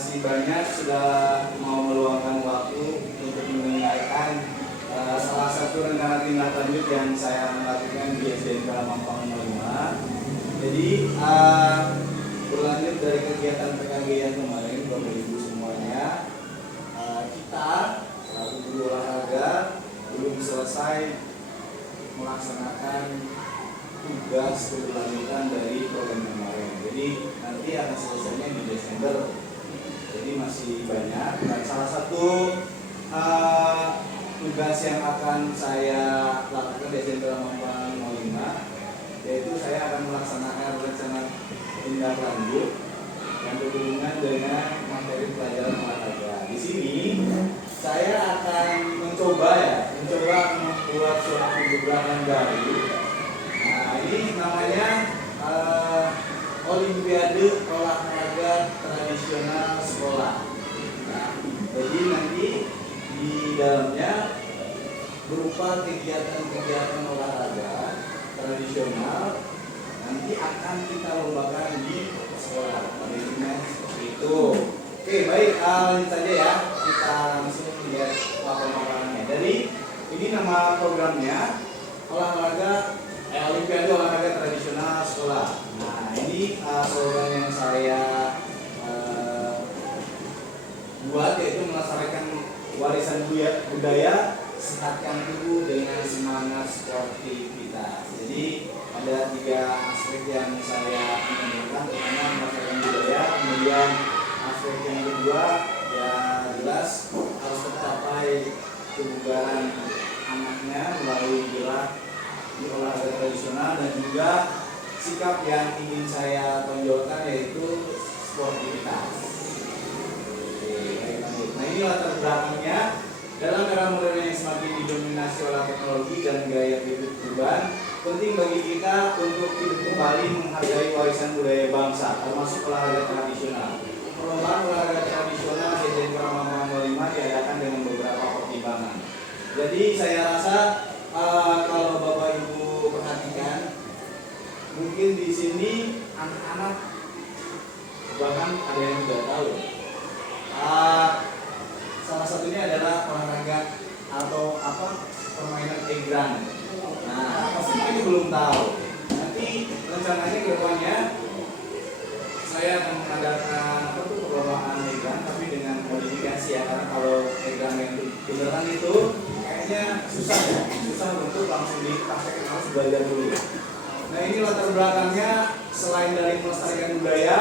kasih banyak sudah mau meluangkan waktu untuk mendengarkan salah satu rencana tindak lanjut yang saya lakukan di SDN Mampang 05. Jadi berlanjut dari kegiatan PKG yang kemarin, Bapak Ibu semuanya, kita selaku guru olahraga belum selesai melaksanakan tugas keberlanjutan dari program kemarin. Jadi nanti akan selesainya di Desember. Jadi masih banyak. Dan salah satu tugas yang akan saya lakukan di Desember Mampang 05, yaitu saya akan melaksanakan rencana tindak lanjut yang berhubungan dengan materi pelajaran olahraga. Di sini saya akan mencoba membuat suatu gebrakan baru. Nah, ini namanya Olimpiade Olahraga Tradisional Sekolah. Nah, jadi nanti di dalamnya berupa kegiatan-kegiatan olahraga tradisional nanti akan kita lombakan di sekolah. Intinya seperti itu. Oke, baik, lanjut saja ya. Kita langsung lihat paparannya. Jadi ini nama programnya Olimpiade Olahraga Tradisional Sekolah. Nah, ini program yang saya buat, yaitu melestarikan warisan budaya, sehatkan tubuh dengan semangat sportivitas. Jadi ada 3 aspek yang saya inginkan. Pertama, melestarikan budaya, kemudian aspek yang kedua ya jelas harus tercapai kebugaran anaknya melalui gerak di olahraga tradisional, dan juga sikap yang ingin saya tonjolkan yaitu sportivitas. Nah, ini latar belakangnya. Dalam era modern yang semakin didominasi oleh teknologi dan gaya hidup urban, penting bagi kita untuk hidup kembali menghargai warisan budaya bangsa, termasuk olahraga tradisional. Perlombaan olahraga tradisional SDN Mampang 05 diadakan dengan beberapa pertimbangan. Jadi saya rasa kalau Bapak Ibu perhatikan, mungkin di sini anak-anak bahkan ada yang tidak tahu. Salah satunya adalah olahraga atau permainan egrang. Nah, pasti mereka belum tahu. Nanti rencananya ke depannya saya akan mengadakan perlombaan egrang, tapi dengan modifikasi ya, karena kalau egrang yang beneran itu kayaknya susah untuk langsung dipraktekkan, harus belajar dulu. Nah, ini latar belakangnya. Selain dari melestarikan budaya,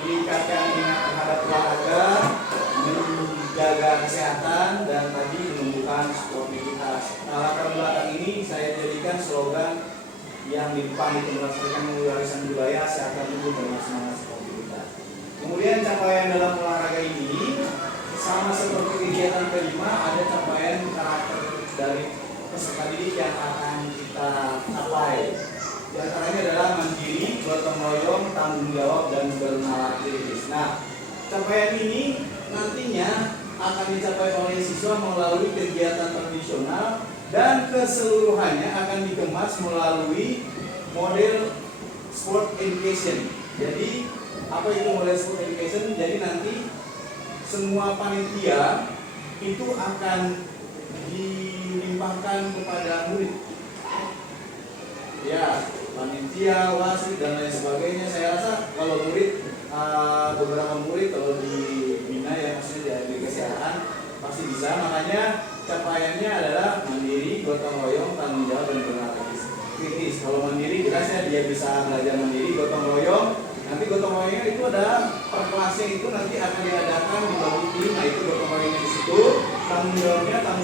meningkatkan minat terhadap olahraga, menjaga kesehatan, dan tadi menumbuhkan sportivitas. Nah, latar belakang ini saya jadikan slogan yang di depan itu, melestarikan warisan budaya, sehatkan tubuh dengan semangat sportivitas. Kemudian capaian dalam olahraga ini sama seperti kegiatan kelima, ada capaian karakter dari peserta didik yang akan kita capai. Di antaranya adalah mandiri, gotong royong, tanggung jawab, dan bernalar kritis. Nah, capaian ini nantinya akan dicapai oleh siswa melalui kegiatan tradisional, dan keseluruhannya akan dikemas melalui model sport education. Jadi apa itu model sport education? Jadi nanti semua panitia itu akan dilimpahkan kepada murid. Ya, panitia, wasit, dan lain sebagainya. Saya rasa kalau murid, beberapa murid kalau dibina ya, maksudnya di kesehatan pasti bisa. Makanya capaiannya adalah mandiri, gotong royong, tanggung jawab, dan bernalar kritis. Kalau mandiri jelasnya dia bisa belajar mandiri, gotong royong. Nanti gotong royongnya itu ada per kelasnya, itu nanti akan diadakan dibagi tim. Nah, itu gotong royongnya di situ. Tanggung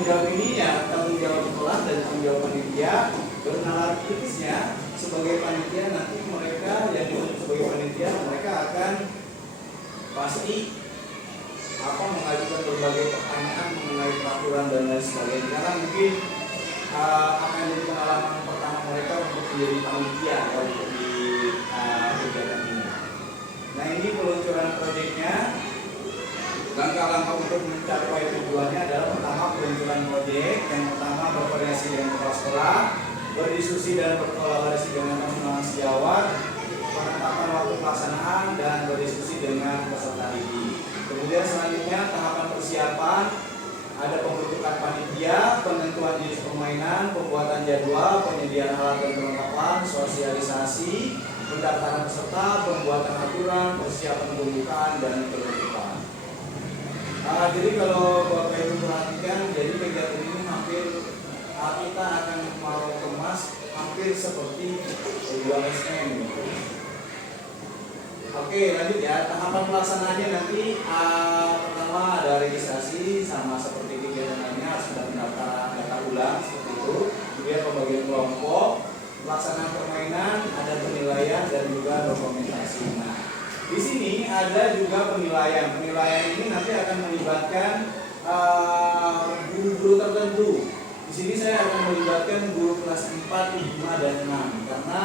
jawab ini ya tanggung jawab kelas dan tanggung jawab panitia. Bernalar kritisnya sebagai panitia, nanti mereka yang ditunjuk sebagai panitia, mereka akan pasti mengajukan berbagai pertanyaan mengenai peraturan dan lain sebagainya. Karena mungkin akan jadi pengalaman pertama mereka untuk menjadi panitia untuk di kegiatan ini. Nah, ini peluncuran proyeknya. Langkah-langkah untuk mencapai tujuannya adalah pertama peluncuran proyek. Yang pertama berkoordinasi dengan kepala sekolah, berdiskusi dan berkolaborasi dengan teman-teman sejawat, penetapan waktu pelaksanaan, dan berdiskusi dengan peserta didik. Kemudian permainan, pembuatan jadwal, penyediaan alat dan perlengkapan, sosialisasi, pendaftaran peserta, pembuatan aturan, persiapan pembukaan, dan penutupan. Jadi kalau Bapak Ibu perhatikan, jadi kegiatan ini hampir kita akan mau kemas hampir seperti 2SM. Oke, lanjut ya. Tahapan pelaksanaannya nanti pertama ada registrasi, sama seperti kegiatan lainnya harus ada pendaftaran data ulang seperti itu. Kemudian pembagian kelompok, pelaksanaan permainan, ada penilaian dan juga dokumentasi. Nah, di sini ada juga penilaian. Penilaian ini nanti akan melibatkan guru-guru tertentu. Di sini saya akan melibatkan guru kelas 4, 5, dan 6 karena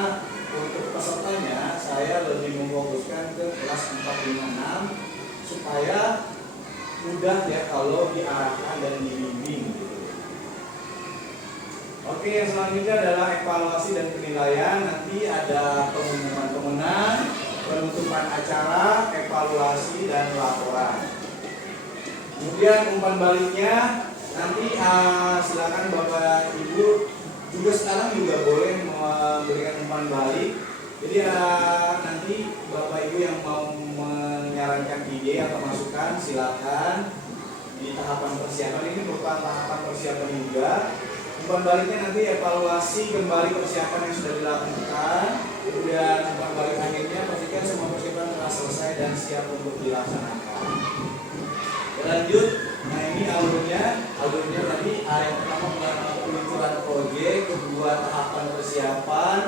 untuk pesertanya saya lebih memfokuskan ke kelas 4, 5, 6 supaya mudah ya kalau diarahkan dan dibimbing gitu. Oke, yang selanjutnya adalah evaluasi dan penilaian. Nanti ada pengumuman pemenang, penutupan acara, evaluasi, dan laporan. Kemudian umpan baliknya nanti silakan Bapak Ibu juga sekarang juga boleh memberikan umpan balik. Jadi nanti Bapak Ibu yang mau menyarankan ide atau masukan silakan di tahapan persiapan. Ini merupakan tahapan persiapan juga. Umpan baliknya nanti evaluasi kembali persiapan yang sudah dilakukan. Kemudian umpan balik akhirnya pastikan semua persiapan telah selesai dan siap untuk dilaksanakan. Lanjut, nah ini alurnya tadi yang pertama peluncuran proyek, kedua tahapan persiapan,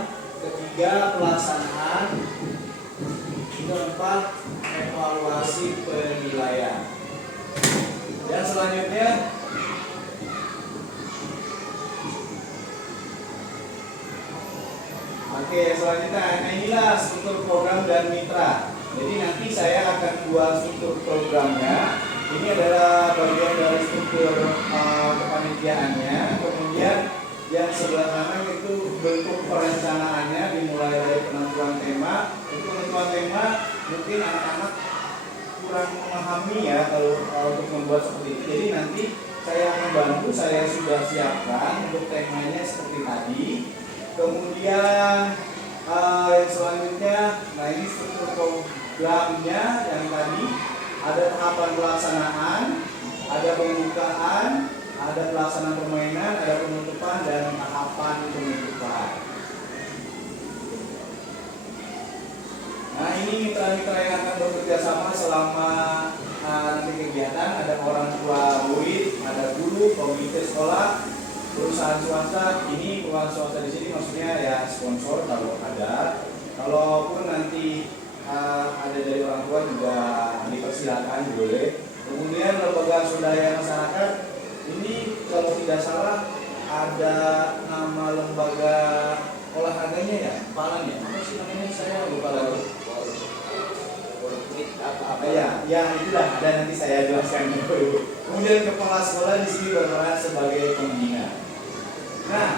ketiga pelaksanaan, keempat evaluasi penilaian. Dan selanjutnya nah inilah struktur program dan mitra. Jadi nanti saya akan buat struktur programnya. Ini adalah bagian dari struktur kepanitiaannya. Kemudian yang sebelah kanan itu bentuk perencanaannya dimulai dari penentuan tema. Untuk penentuan tema mungkin anak-anak kurang memahami ya kalau untuk membuat seperti itu. Jadi nanti saya akan bantu, saya sudah siapkan untuk temanya seperti tadi. Kemudian yang selanjutnya, nah ini struktur programnya yang tadi ada tahapan pelaksanaan, ada pembukaan, ada pelaksanaan permainan, ada penutupan dan tahapan penutupan. Nah ini mitra-mitra yang akan bekerja sama selama nanti kegiatan, ada orang tua murid, ada guru, komite sekolah, perusahaan swasta. Ini perusahaan swasta di sini maksudnya ya sponsor kalau ada. Kalaupun nanti ada dari orang tua juga dipersilakan boleh. Kemudian lembaga swadaya masyarakat ini kalau tidak salah ada nama lembaga olahraganya ya, Palang ya. Apa sih namanya saya lupa lagi. Apa ya itulah, ada nanti saya jelaskan dulu. Kemudian kepala sekolah di sini berperan sebagai pembina. Nah,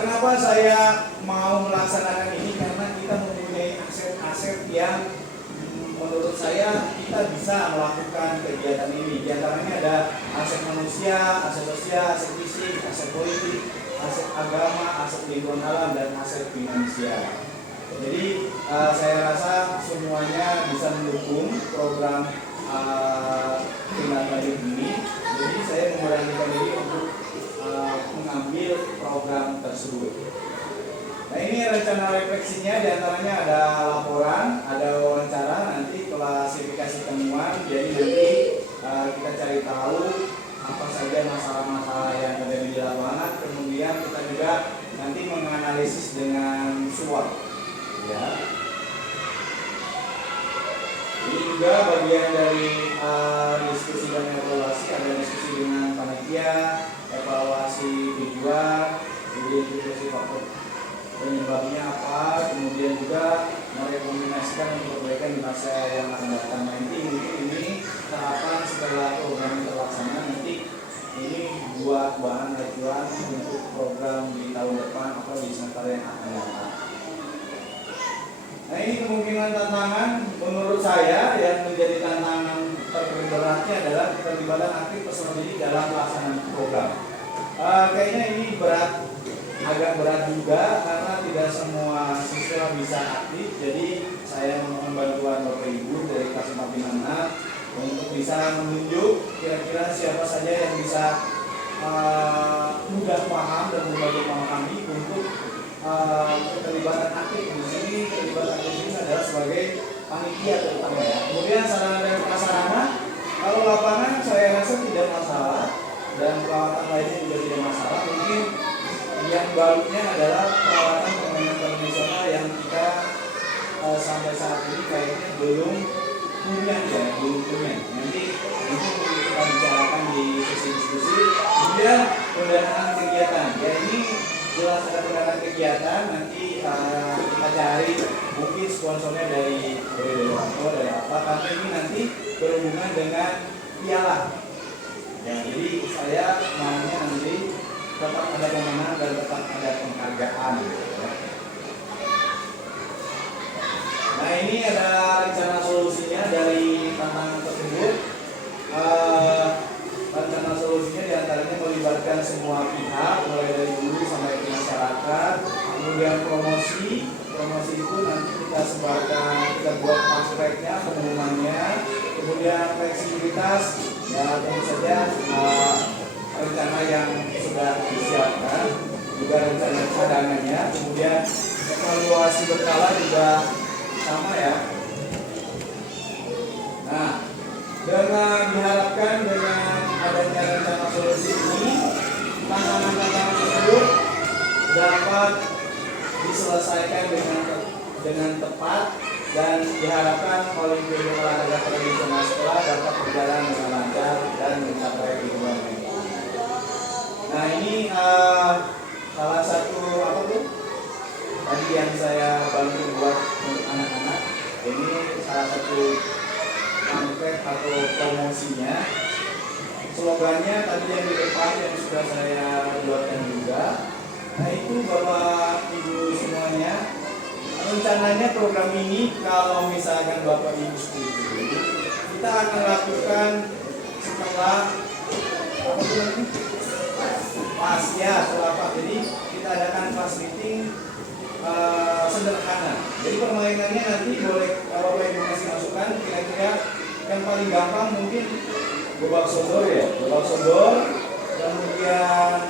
kenapa saya mau melaksanakan ini? Karena kita mempunyai aset-aset yang menurut saya kita bisa melakukan kegiatan ini. Di antaranya ada aset manusia, aset sosial, aset fisik, aset politik, aset agama, aset lingkungan alam, dan aset finansial. Jadi saya rasa semuanya bisa mendukung program tindak lanjut ini. Jadi saya memberanikan diri untuk mengambil program tersebut. Nah ini rencana refleksinya, diantaranya ada laporan, ada wawancara, nanti klasifikasi temuan. Jadi nanti kita cari tahu apa saja masalah-masalah yang terjadi di lapangan. Kemudian kita juga nanti menganalisis dengan SWOT. Ya. Ini juga bagian dari diskusi dan evaluasi, ada diskusi dengan panitia, evaluasi tujuan, kemudian diskusi faktor penyebabnya apa, kemudian juga merekomendasikan untuk perbaikan di masa yang akan datang. Nanti mungkin ini tahapan setelah program terlaksana, nanti ini buat bahan acuan untuk program di tahun depan atau di semester yang akan datang. Nah ini kemungkinan tantangan menurut saya yang menjadi tantangan terberatnya adalah keterlibatan aktif peserta didik dalam pelaksanaan program. Kayaknya ini agak berat juga karena tidak semua siswa bisa aktif. Jadi saya mohon bantuan Bapak Ibu dari kelas 456 untuk bisa menunjuk kira-kira siapa saja yang bisa mudah paham dan membantu memahami untuk keterlibatan aktif di sini. Keterlibatan aktif ini adalah sebagai panitia terutama ya. Kemudian sarana dan prasarana, kalau lapangan saya rasa tidak masalah dan peralatan lainnya juga tidak masalah. Mungkin yang barunya adalah peralatan permainan tradisional yang kita sampai saat ini kayaknya belum punya ya, belum punya. Nanti kita bicarakan di sesi diskusi. Kemudian pendanaan kegiatan. Ya ini jelas ada pendanaan kegiatan. Nanti kita cari mungkin sponsornya dari apa. Karena ini nanti berhubungan dengan piala. Ya, jadi saya maunya nanti tetap ada pemenang dan tetap ada penghargaan. Nah ini ada rencana solusinya dari tantangan tersebut. Rencana solusinya diantaranya melibatkan semua pihak, mulai dari guru sampai ke masyarakat. Kemudian promosi itu nanti kita sebarkan, kita buat pamfletnya, pengumumannya. Kemudian fleksibilitas, ya tentu saja rencana yang sudah disiapkan, juga rencana cadangannya. Kemudian evaluasi berkala juga sama ya. Nah, dengan diharapkan dengan adanya rencana solusi ini, tantangan-tantangan tersebut dapat diselesaikan dengan tepat dan diharapkan Olimpiade olahraga tradisional sekolah dapat berjalan dengan lancar dan mencapai tujuan. Nah ini salah satu apa tuh tadi yang saya bantu buat untuk anak-anak. Ini salah satu pamflet atau promosinya. Slogannya tadi yang di depan yang sudah saya buatkan juga. Nah itu Bapak Ibu semuanya, rencananya program ini kalau misalkan Bapak Ibu setuju, kita akan lakukan setelah apa itu nanti? Pas ya, setelah pas. Jadi kita adakan pas meeting sederhana. Jadi permainannya nanti boleh kalau Bapak Ibu kasih masukan, kira-kira yang paling gampang mungkin babak sodor ya, babak sodor, kemudian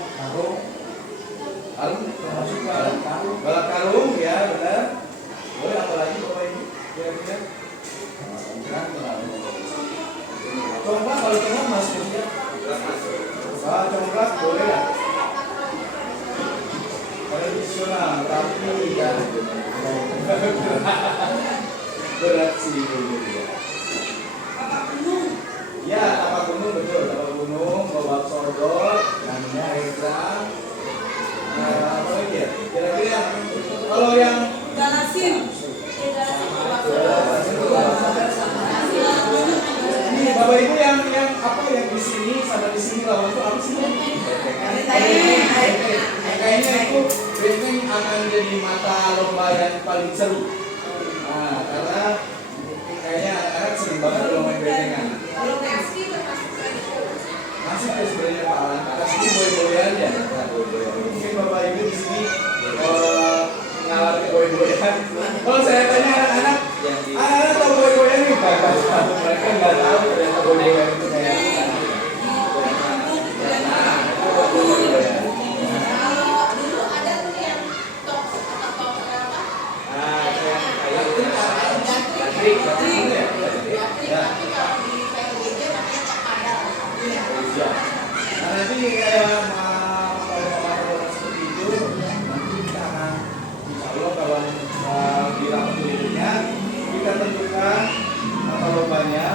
balap karung ya benar. Boleh apa lagi Bapak Ibu? Kira-kira? Congklak, kalau congklak masuk ya. Congklak boleh ya. Tradisional tapi ya berat sih ya. Ya, tapak gunung betul, tapak gunung, babak sodor, namanya ekran. Apa lagi ya? Kira-kira kalau yang galasin. Ini Bapak Ibu yang apa yang di sini sama di sini lawan itu apa sih? Kayaknya itu benteng akan jadi mata lomba yang paling seru. Nah, karena kayaknya anak-anak sering banget kalau main bentengan. Kalau kaski termasuk tradisional. Masih tuh sebenarnya Pak Alan, kasih boy-boy aja. Mungkin Bapak Ibu di sini mengalami boy-boyan. Kalau saya tanya anak-anak tahu boy-boyan nih? Mereka nggak tahu ternyata boy-boyan itu kayak apa. Kalau dulu ada tuh yang top apa? Kayak itu Gatrik. Tapi kalau di PLBJ namanya Papadal. Nah nanti kalau mau seperti itu, nanti kita akan insya Allah kalau di rapat berikutnya kita tentukan tata lombanya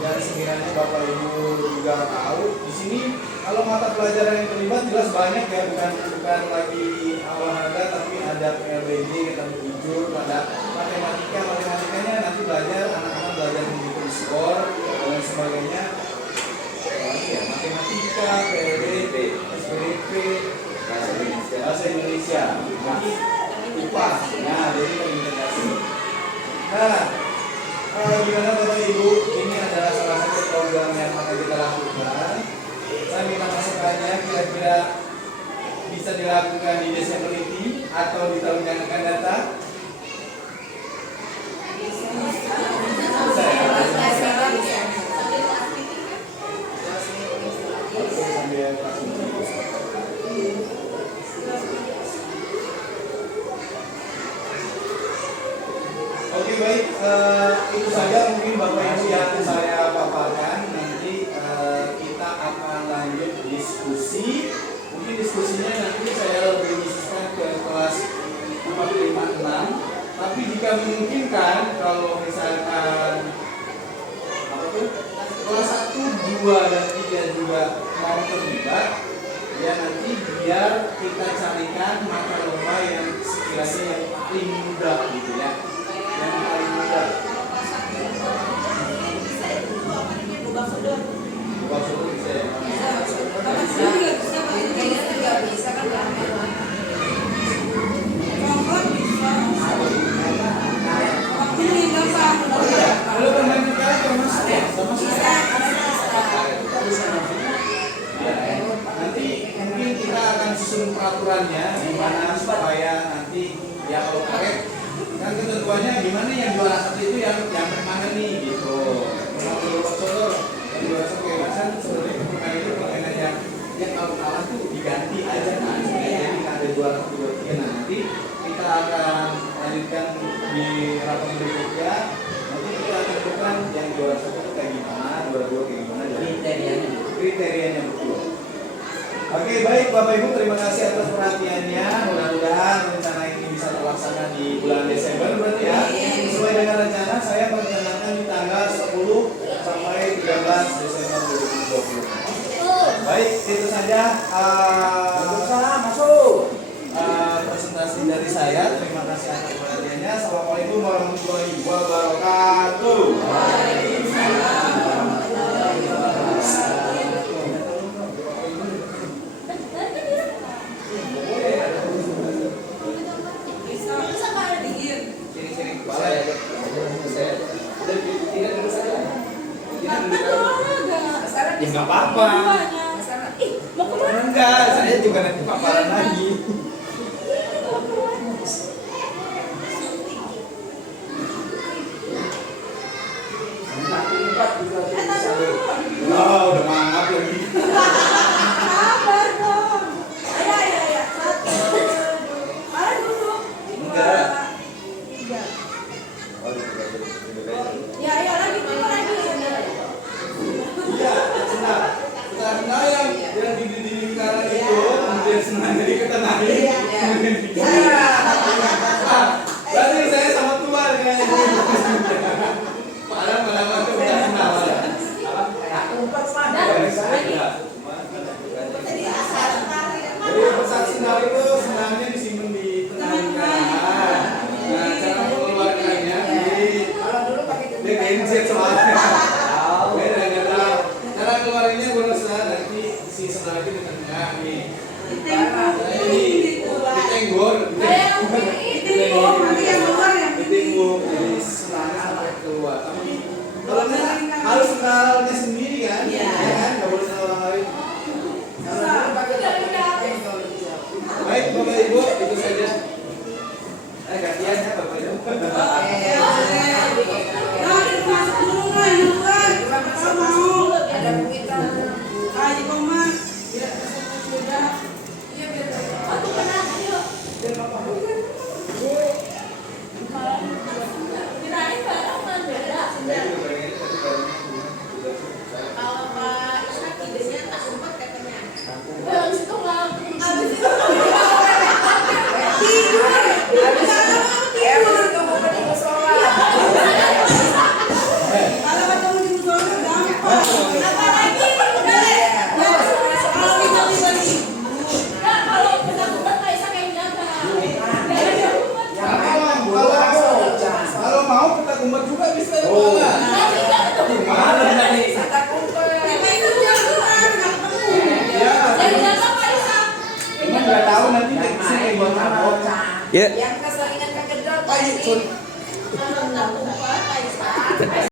dan sekiranya Bapak Ibu juga tahu di sini kalau mata pelajaran yang terlibat jelas banyak ya, bukan lagi olahraga tapi ada PLBJ, kita berjujur, ada matematikanya nanti belajar anak-anak belajar menghitung skor dan sebagainya. Ya, matematika, PLB, SPDP, bahasa Indonesia, jadi UPA, nah jadi integrasi. Nah, gimana Bapak Ibu? Ini adalah salah satu program yang akan kita lakukan. Saya minta masukannya kira-kira dilakukan di Desember ini atau di tahun yang akan datang? Oke baik, itu saja mungkin Bapak Ibu yang saya paparkan. Nanti kita akan lanjut diskusi. Mungkin diskusinya nanti saya lebih khususkan ke kelas 4, 5, 6. Tapi jika memungkinkan, kalau misalkan apa tuh kelas 1, 2, dan 3 juga mau terlibat, ya nanti biar kita carikan mata lomba yang sekiranya yang paling mudah gitu ya, yang paling mudah. Bukan sudut bisa ya. Kalau bermain karet termasuk ya, termasuk. Nanti mungkin kita akan susun peraturannya gimana supaya nanti ya kalau karet kan ketentuannya gimana yang juara satu itu yang mana nih gitu. Kalau sodor yang juara satu kayak macam sebenarnya permainan itu permainan yang kalau kalah tuh diganti aja kan. Jadi ada juara satu, dua, tiga. Nah nanti kita akan lanjutkan di rapat berikutnya. Nanti kita tentukan yang juara satu itu kayak gimana, juara dua kayak gimana, kriterianya betul. Oke baik Bapak Ibu, terima kasih atas perhatiannya. Mudah-mudahan rencana ini bisa terlaksana di bulan Desember berarti ya. Sesuai dengan rencana saya merencanakan di tanggal 10 sampai 13 Desember 2020. Baik, itu saja presentasi dari saya. Terima kasih atas perhatiannya. Assalamualaikum warahmatullahi wabarakatuh. Ya nggak apa-apa. Mau kemana? Enggak, saya juga nanti paparan lagi. Oh, udah mangap lagi. Sabar dong. Ayo. 1, 2, malah duduk. 2, 3. Ya, lagi. Iya, senang yang di lingkaran itu, kemudian senang jadi ketenangin. Berarti saya sama keluar kayaknya. Padahal itu udah kenal. Jadi pesan sinar itu senangnya disimpan di tengah lingkaran. Nah, cara mengeluarkannya dia genset soalnya. Cara keluarinnya bonus nanti si senar itu di tengah nih. Ditenggor. Jadi senarnya sampai keluar. Tapi kalau harus senarnya sendiri kan? Iya kan? Nggak boleh senar orang lain. Baik Bapak Ibu, itu saja. Gantian ya Bapak Ibu. Kalau Pak Ishak idenya tak sempat katanya. Kalau mau kita kumpul juga bisa ya. Gimana tadi? Emang nggak tahu nanti teknisnya buat apa? Yang keseringan kegedot.